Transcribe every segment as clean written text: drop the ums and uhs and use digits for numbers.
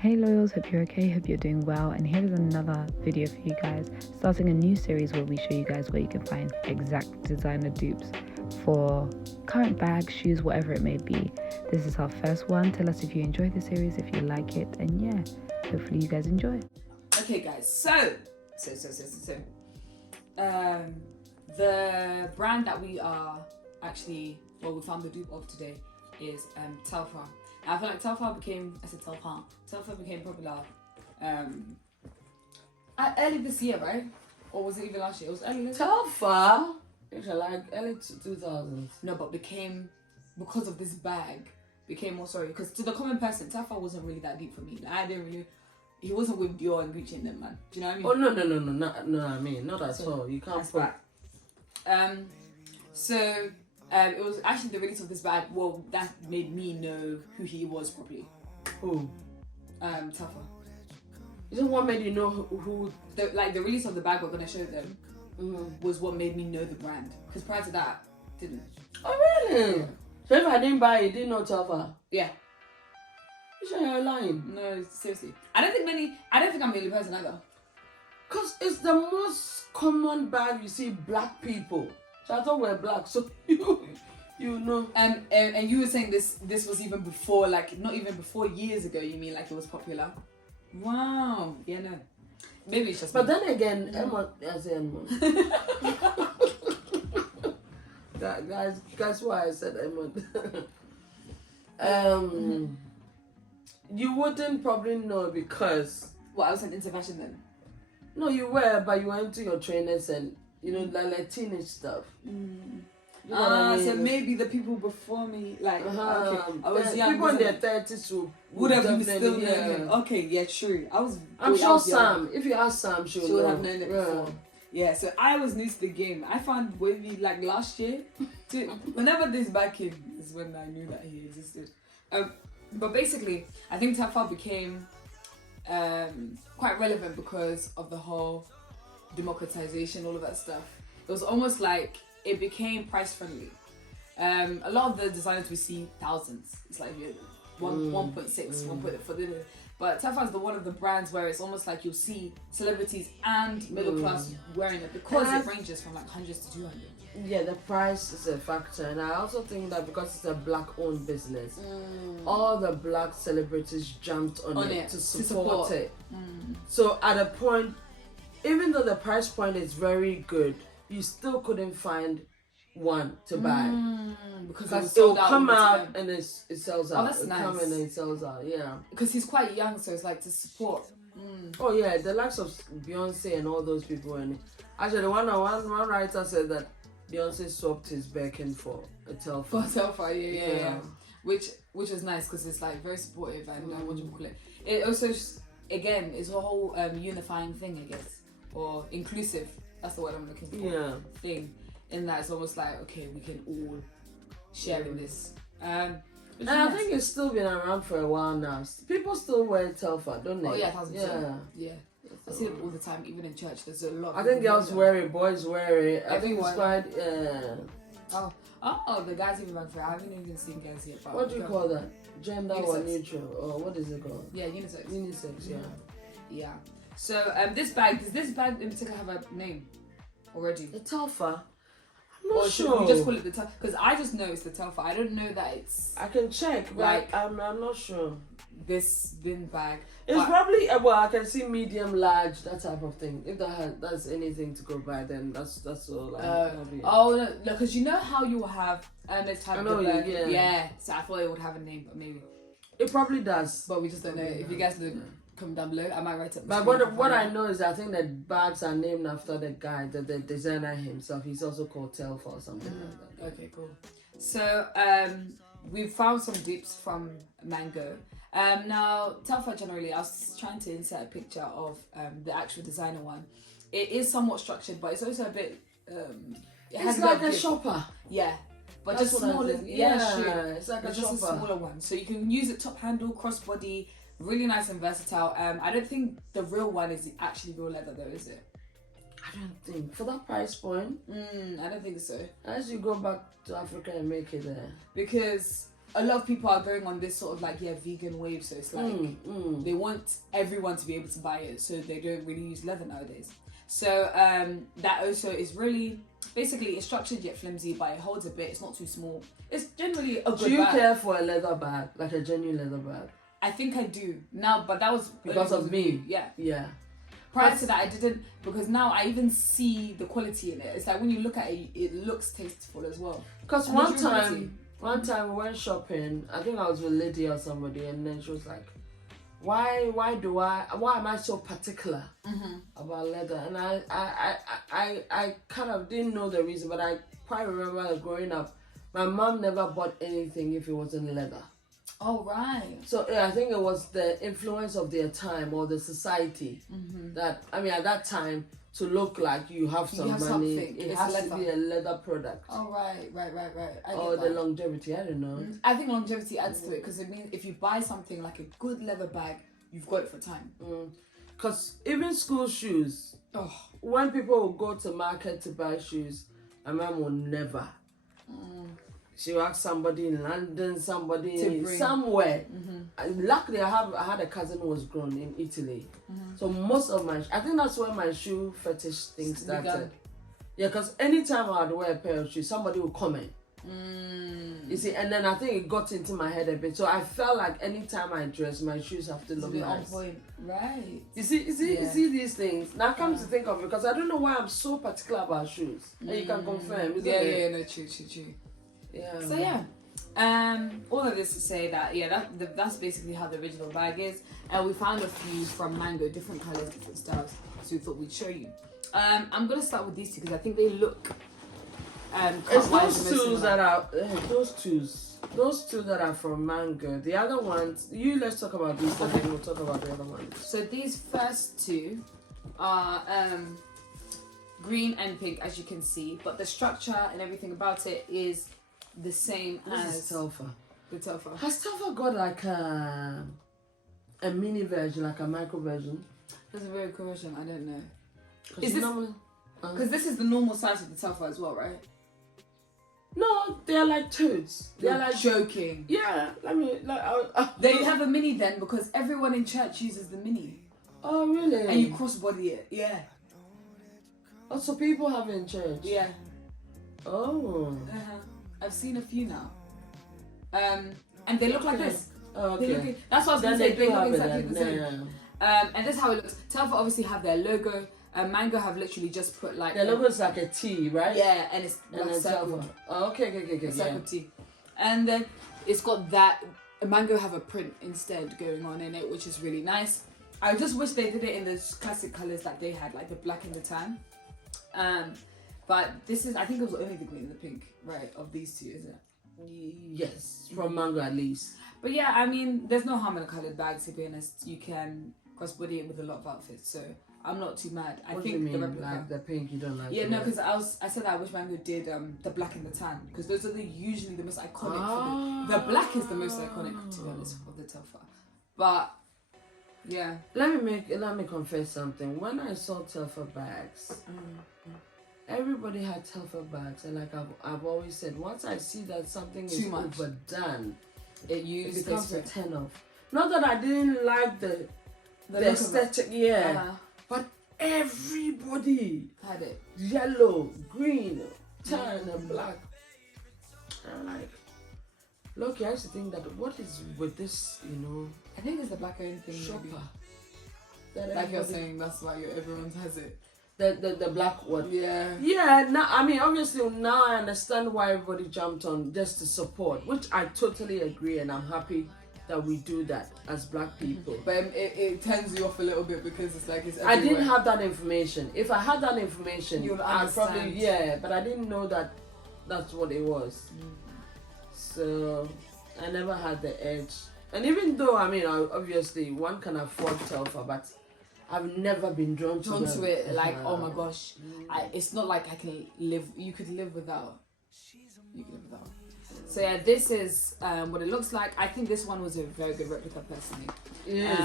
Hey loyals, hope you're okay, hope you're doing well, and here is another video for you guys, starting a new series where we show you guys where you can find exact designer dupes for current bags, shoes, whatever it may be. This is our first one. Tell us if you enjoy the series, if you like it, and yeah, hopefully you guys enjoy. Okay guys, so the brand that we are we found the dupe of today is Telfar. I feel like Telfar became popular early this year, right? Or was it even last year? It was early this year. Telfar? It's like early 2000s. No, but because of this bag, became more sorry. Because to the common person, Telfar wasn't really that deep for me. Like, he wasn't with Dior and Gucci and them, man. Do you know what I mean? Oh, no, I mean, not at all. You can't put... it was actually the release of this bag, well, that made me know who he was properly. Who? Telfar. Isn't what made you know who... The release of the bag we're going to show them was what made me know the brand. Because prior to that, didn't. Oh, really? Yeah. So if I didn't buy it, you didn't know Telfar? Yeah. You sure you're lying? No, seriously. I don't think I'm the only person either. Because it's the most common bag you see black people. So I thought we're black, so you know. And you were saying this was even before, like, not even before years ago, you mean, like it was popular? Wow. Yeah, no. Maybe it's just But me. then again, guys, why I said you wouldn't probably know because... What, I wasn't into fashion then? No, you were, but you went into your trainers and, you know, like teenage stuff. You know what I mean? So maybe the people before me, like, okay, I was young. People in their 30s would have been still known it. Okay, yeah, true. I'm sure Sam, if you ask Sam, she would have known it before. Yeah, so I was new to the game. I found maybe like last year, whenever this bag came is when I knew that he existed. But basically, I think Telfar became quite relevant because of the whole democratization, all of that stuff. It was almost like it became price friendly. A lot of the designers we see thousands. It's like 1.6, 1.4. But Telfar is one of the brands where it's almost like you'll see celebrities and middle class wearing it because it ranges from like hundreds to 200. Yeah, the price is a factor, and I also think that because it's a black-owned business, all the black celebrities jumped on it to support it. So at a point, even though the price point is very good, you still couldn't find one to buy because it will come out and it sells out. Oh, that's nice. Come and it sells out, yeah. Because he's quite young, so it's like to support. Oh yeah, the likes of Beyonce and all those people. And actually, one writer said that Beyonce swapped his Birkin for a Telfar. For Telfar, yeah. Which was nice because it's like very supportive and what do you call it? It also again is a whole unifying thing, I guess, or inclusive. That's the word I'm looking for. Yeah. Thing in that it's almost like okay, we can all share in this. And I think it's still been around for a while now. People still wear Telfar, don't they? Oh yeah, 1,000%. Yeah. I see it all the time, even in church. There's a lot. I think girls wear it, boys wear it. I think it's quite. Oh, the guys even back for. I haven't even seen guys yet. What do you call that? Gender or neutral? Or what is it called? Yeah, unisex. Unisex, yeah. Yeah. So does this bag in particular have a name already? The Telfar. I'm not sure. Should we just call it the Telfar? Because I just know it's the Telfar. I don't know that it's. I can check, but like, I'm not sure. This bin bag. It's probably I can see medium, large, that type of thing. If that's anything to go by, then that's all. No, because you know how you will have this type of bag. Yeah. So I thought it would have a name, but maybe it probably does. But we just don't know. If you guys look, comment down below. I might write it. But what I know is I think that bags are named after the guy, the designer himself. He's also called Telfar or something like that. Okay, cool. So we found some dupes from Mango. Now Telfar generally, I was trying to insert a picture of the actual designer one. It is somewhat structured, but it's also a bit. It's like a shopper. Yeah. But That's just smaller. sure. It's like just a smaller one. So you can use it top handle, crossbody, really nice and versatile. I don't think the real one is actually real leather though, is it? I don't think for that price point. I don't think so. As you go back to Africa and make it there, because a lot of people are going on this sort of like vegan wave, so it's like they want everyone to be able to buy it, so they don't really use leather nowadays. So that also is really basically it's structured yet flimsy, but it holds a bit. It's not too small. It's generally a good bag. Do you care for a leather bag, like a genuine leather bag? I think I do now, but that was because of me. Yeah. Prior to that, I didn't, because now I even see the quality in it. It's like when you look at it, it looks tasteful as well. Because one time we went shopping. I think I was with Lydia or somebody, and then she was like, why am I so particular about leather? And I kind of didn't know the reason, but I quite remember that growing up, my mom never bought anything if it wasn't leather. Oh, right. So yeah, I think it was the influence of their time or the society that, I mean, at that time, to look like you have some money, it has to be a leather product. Oh, right. Or the longevity, I don't know. I think longevity adds to it, because it means if you buy something like a good leather bag, you've got it for time. Because even school shoes, when people will go to market to buy shoes, my mom will never. She will ask somebody in London, somebody somewhere. Luckily, I had a cousin who was grown in Italy. So most of I think that's where my shoe fetish thing started. Yeah, because anytime I'd wear a pair of shoes, somebody would comment. You see, and then I think it got into my head a bit. So I felt like anytime I dress, my shoes have to look nice. On point. Right. You see these things. Now come to think of it, because I don't know why I'm so particular about shoes. And you can confirm, isn't it? No, true. Yeah. So all of this to say that that's basically how the original bag is, and we found a few from Mango, different colors, different styles, so we thought we'd show you. I'm gonna start with these two because I think they look it's those two that are those two that are from Mango. The other ones, let's talk about these and then we'll talk about the other ones. So these first two are green and pink, as you can see, but the structure and everything about it is the same as Telfar. The Telfar. Has Telfar got like a mini version, like a micro version? That's a very cool version. I don't know. Is this normal? Because this is the normal size of the Telfar as well, right? No, they're like toads. They're like joking. Yeah, they have a mini then, because everyone in church uses the mini. Oh really? And you crossbody it. Yeah. Oh, so people have it in church. Yeah. Oh. I've seen a few now. And they look like this. Oh, okay. That's what I was going to say. They look exactly the same. Yeah. And this is how it looks. Telfar obviously have their logo. Mango have literally just put like... Their logo is like a T, right? Yeah, and it's like circle. Oh, okay. Circle T. And then it's got that... Mango have a print instead going on in it, which is really nice. I just wish they did it in those classic colours that they had, like the black and the tan. But this is, I think it was only the green and the pink, right, of these two, isn't it? Yes, from Mango at least. But yeah, I mean, there's no harm in a coloured bag, to be honest. You can crossbody it with a lot of outfits, so I'm not too mad. What do you mean, like the pink, you don't like? Yeah, no, because I said that I wish Mango did the black and the tan, because those are usually the most iconic. The black is the most iconic, to be honest, of the Telfar. But yeah, let me confess something. When I saw Telfar bags, everybody had Telfar bags, and like I've always said, once I see that something is overdone, it becomes a turn off. Not that I didn't like the aesthetic, but everybody had it. Yellow, green, tan, and black. And I'm like, look, I used to think that what is with this, I think it's the black owned thing. Shopper. Like you're saying, that's why everyone has it. The black one. Yeah. Yeah, now, I mean, obviously, now I understand why everybody jumped on just to support, which I totally agree, and I'm happy that we do that as black people. But it turns you off a little bit because it's like it's everywhere. I didn't have that information. If I had that information, I'd probably, but I didn't know that that's what it was. So I never had the edge. And even though, I mean, obviously one can afford Telfar, but I've never been drawn to it. Like, oh my gosh, it's not like I can live. You could live without. So yeah, this is what it looks like. I think this one was a very good replica, personally. Yes.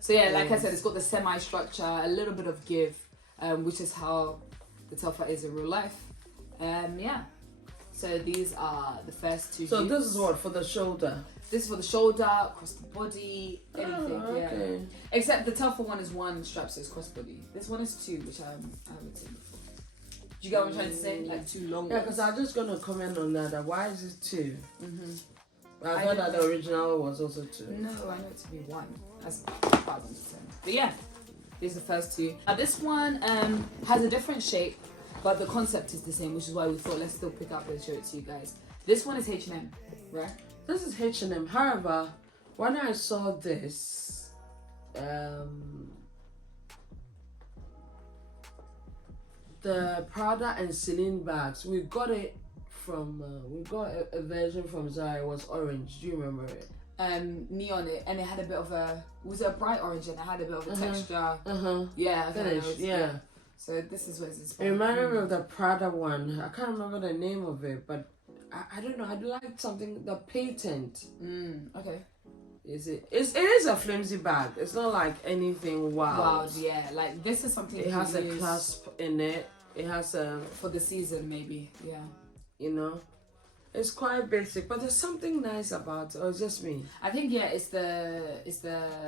So yeah, like I said, it's got the semi-structure, a little bit of give, which is how the Telfar is in real life. Yeah. So these are the first two. So dupes. this is what for the shoulder. This is for the shoulder, across the body, anything. Okay. Yeah. Except the Telfar one is one strap, so it's crossbody. This one is two, which I haven't seen before. Do you get what I'm trying to say? Like two long. Yeah, because I'm just gonna comment on that. Why is it two? Mm-hmm. I thought that the original was also two. No, I know it to be one. That's 1,000%. But yeah, these are the first two. Now this one has a different shape, but the concept is the same, which is why we thought let's still pick up and show it to you guys. This one is H&M, right? This is H&M. However, when I saw this, the Prada and Celine bags, we got it from we got a version from Zara. It was orange. Do you remember it? Neon it, and it had a bit of was it a bright orange, and it had a bit of a texture. Yeah, I think Finish. it was, Yeah. So this is what it's It inspired. reminded me of the Prada one. I can't remember the name of it, but I don't know. I'd like something, the patent. Okay. Is it? It is a flimsy bag. It's not like anything wild. Yeah. Like this is something It you has a use clasp in it. It has a, for the season, maybe. Yeah. you know, it's quite basic, but there's something nice about it. Or it's just me. I think it's the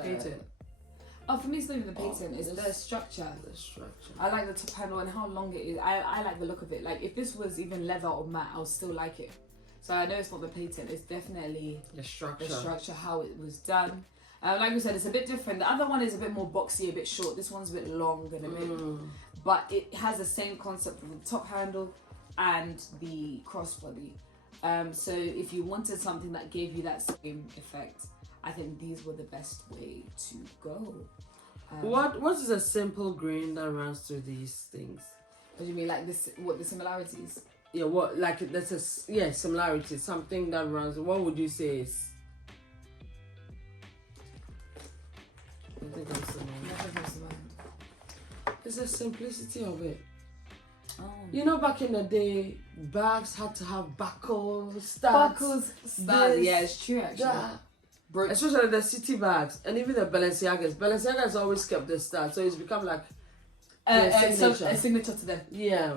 Patent. Oh, for me it's not even the patent. It's the structure. The structure. I like the top handle and how long it is. I like the look of it. Like if this was even leather or matte, I'll still like it. So I know it's not the patent. It's definitely The structure. the structure, how it was done. Like we said, it's a bit different. The other one is a bit more boxy, a bit short. This one's a bit long and a bit, but it has the same concept of the top handle and the crossbody. So if you wanted something that gave you that same effect, I think these were the best way to go. What is a simple grain that runs through these things? What do you mean, like this? What the similarities? Yeah, what, like there's a similarity, something that runs. What would you say is? I think I'm similar. Nothing comes to mind. It's the simplicity of it. Oh. You know, back in the day, bags had to have buckles, studs. Buckles, this, yeah, it's true actually. that. Especially the city bags and even the Balenciagas. Balenciagas always kept the stud, so it's become like a signature to them. Yeah.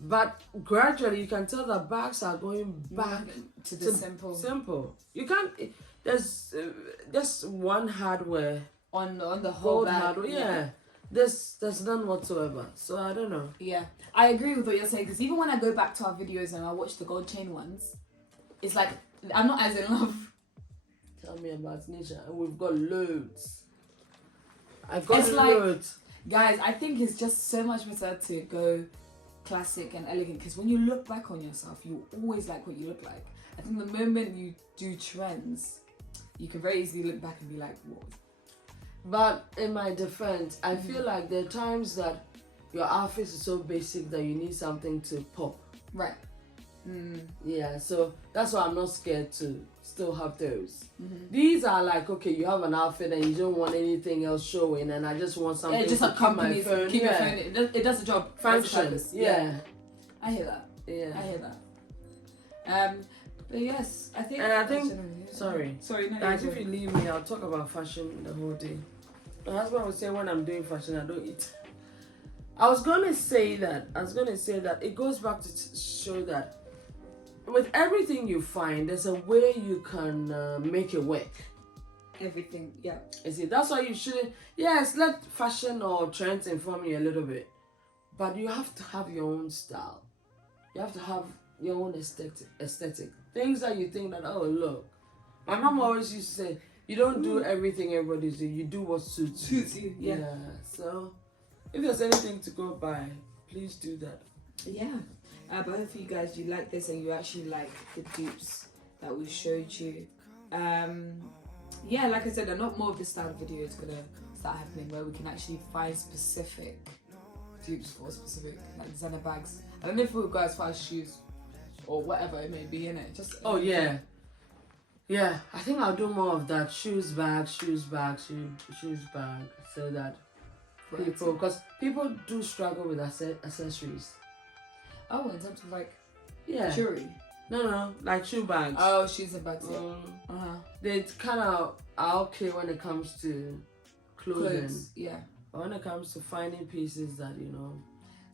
But gradually, you can tell that bags are going back to the simple. Simple. You can't. There's just one hardware on the whole gold bag. hardware. Yeah. There's none whatsoever. So I don't know. Yeah, I agree with what you're saying because even when I go back to our videos and I watch the gold chain ones, it's like I'm not as in love. Tell me about nature, and we've got loads. I've got It's like- loads. Guys, I think it's just so much better to go classic and elegant because when you look back on yourself, you always like what you look like. I think the moment you do trends, you can very easily look back and be like, what? But in my defense, I feel like there are times that your outfit is so basic that you need something to pop. Right. Yeah, so that's why I'm not scared to still have those. These are like, okay, you have an outfit and you don't want anything else showing, and I just want something Just to a company, keep my phone. keep your phone. It does the job. Functions. Yeah. I hear that. Yeah. I hear that. But yes, I think. And I think. Sorry, no. Guys, if you leave me, I'll talk about fashion the whole day. My husband would say when I'm doing fashion, I don't eat. I was gonna say that it goes back to show that with everything you find, there's a way you can make it work. Everything, yeah. You see, that's why you shouldn't. Yes, let fashion or trends inform you a little bit, but you have to have your own style. You have to have your own aesthetic. Things that you think that, oh look. My mom always used to say, you don't do everything everybody's doing. You do what suits you. Yeah. So, if there's anything to go by, please do that. Yeah. But hopefully you guys, you like this and you actually like the dupes that we showed you. Yeah, like I said, a lot more of this style of video is gonna start happening where we can actually find specific dupes for specific like designer bags. I don't know if we'll go as far as shoes or whatever it may be, innit? Just Yeah, I think I'll do more of that. Shoes bag, shoes bag, so that because people do struggle with accessories. Oh, in terms of like jewelry. No, like shoe bags. Oh, shoes and bags. They kind of are okay when it comes to clothing. Yeah. But when it comes to finding pieces that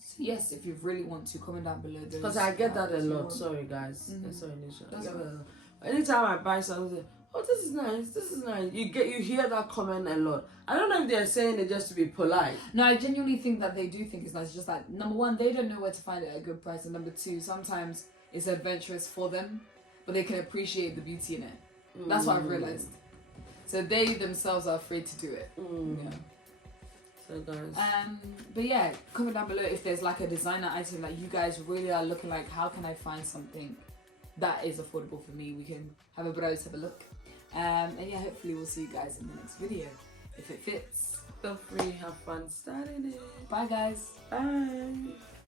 So yes, if you really want to, comment down below. Because I get that a lot. Sorry guys. Sorry, Nisha. I get that a lot. Anytime I buy something, oh, this is nice, this is nice. You hear that comment a lot. I don't know if they're saying it just to be polite. No, I genuinely think that they do think it's nice. It's just that, number one, they don't know where to find it at a good price, and number two, sometimes it's adventurous for them, but they can appreciate the beauty in it. That's what I've realized. So they themselves are afraid to do it. Yeah. So guys. But yeah, comment down below if there's like a designer item that you guys really are looking like, how can I find something that is affordable for me? We can have a browse, have a look. And yeah, hopefully we'll see you guys in the next video. If it fits, Feel free, have fun starting it. Bye guys. Bye.